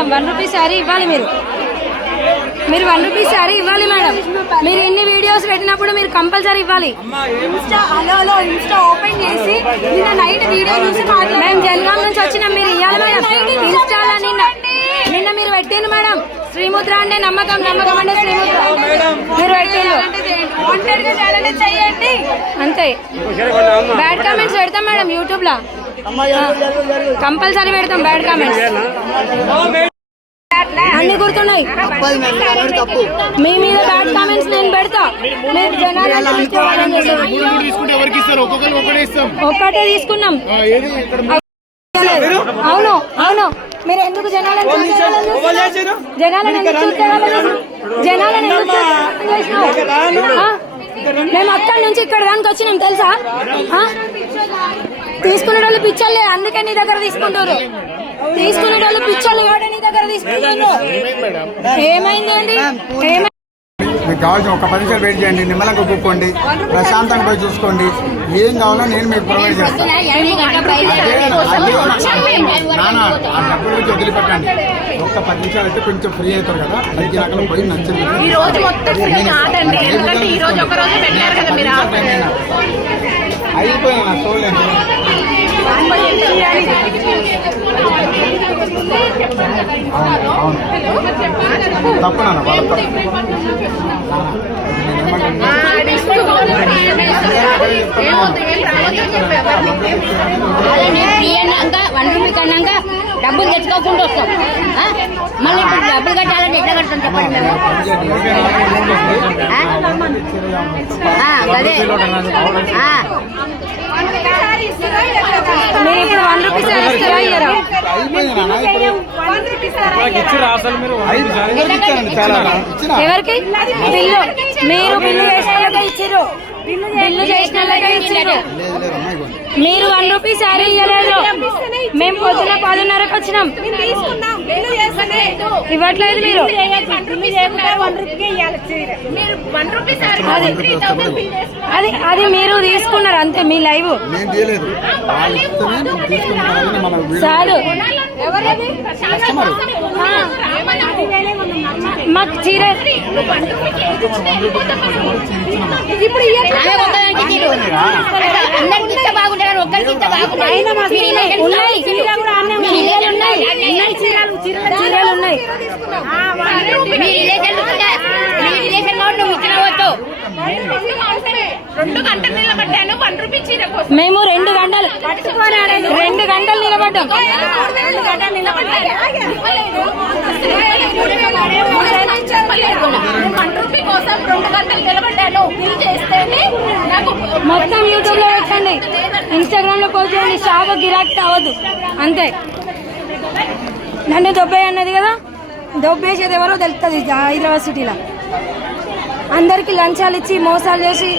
Madam, 1 rupee sari ఇవ్వాలి. మీరు 1 rupee sari ఇవ్వాలి మేడం. మీరు ఇన్ని వీడియోస్ పెట్టినప్పుడు మీరు కంపల్సరీ ఇవ్వాలి. ఇన్స్టా ఓపెన్ చేసి నిన్న నైట్ వీడియో చూసి మేము జనగాం నుంచి వచ్చినాం, మీరు ఇవ్వాలి మేడం. ఇన్స్టాలో నిన్న మీరు పెట్టింది మేడం, శ్రీముద్ర అంటే నమ్మకం, నమ్మకం అంటే శ్రీముద్ర మీరు పెట్టిండు అంతే. బ్యాడ్ కామెంట్స్ పెడతాం మేడం యూట్యూబ్ లో, కంపల్సరీ పెడతాం బ్యాడ్ కామెంట్స్. అన్ని గుర్తున్నాయి. మీ మీద బ్యాడ్ కామెంట్స్ నేను పెడతా. మీరు జనాలు ఒక్కటే తీసుకున్నాం. అవును అవును, మీరు ఎందుకు జనాలను మేము అక్కడి నుంచి ఇక్కడ దానికి వచ్చినాం తెలుసా? తీసుకునే వాళ్ళు పిచ్చర్లే, అందుకే నీ దగ్గర తీసుకుంటారు. తీసుకునే వాళ్ళు పిచ్చర్లు ఎవడ నీ దగ్గర తీసుకుంటారు. ఏమైంది అండి? మీకు కావాల్సిన ఒక 10 నిమిషాలు వెయిట్ చేయండి, నిమ్మలంగా కూకోండి, ప్రశాంతంగా పోయి చూసుకోండి. ఏం కావాలో నేను మీకు ప్రొవైడ్ చేస్తాను. నానా ఆ డబ్బుల గురించి వదిలిపెట్టండి. ఒక్క 10 నిమిషాలు అయితే కొంచెం ఫ్రీ అవుతారు కదా, తగ్గినాకలు పోయి నచ్చింది అయిపోయినా చూడలేదు. అవును తప్పు నాన్న, వాళ్ళ తప్పు. డబ్బులు తెచ్చుకోకుండా వస్తాం, మళ్ళీ డబ్బులు కట్టాలంటే ఎట్లా కడతాం చెప్పండి. అదే మీరు ఇప్పుడు 1 రూపీ ఇస్తారా ఇయ్యరా? ఎవరికి బిల్లు? మీరు బిల్లు చేసినట్లయితే ఇచ్చిర్రు, బిల్లు చేసినట్లయితే ఇచ్చిర్రు. మీరు 1 రూపీ శారీ ఇవ్వలేదు. మేము పొద్దున 10:30కి వచ్చినాం, ఇవ్వట్లేదు మీరు. అది మీరు తీసుకున్నారు అంతే, మీ లైవ్ చాలు. మాకు చీర ఇప్పుడు చీరలు ఉన్నాయి. మేము 2 గంటలు నిలబడ్డాం. మొత్తం యూట్యూబ్ లో పెట్టండి, ఇన్స్టాగ్రామ్ లో పోస్ట్ చేయండి. షాప్ గిరాకీ అవ్వద్దు అంతే. నన్ను దొబ్బే అన్నది కదా, దొబ్బేసేది ఎవరో తెలుస్తుంది హైదరాబాద్ సిటీలో. అందరికి లంచాలు ఇచ్చి మోసాలు చేసి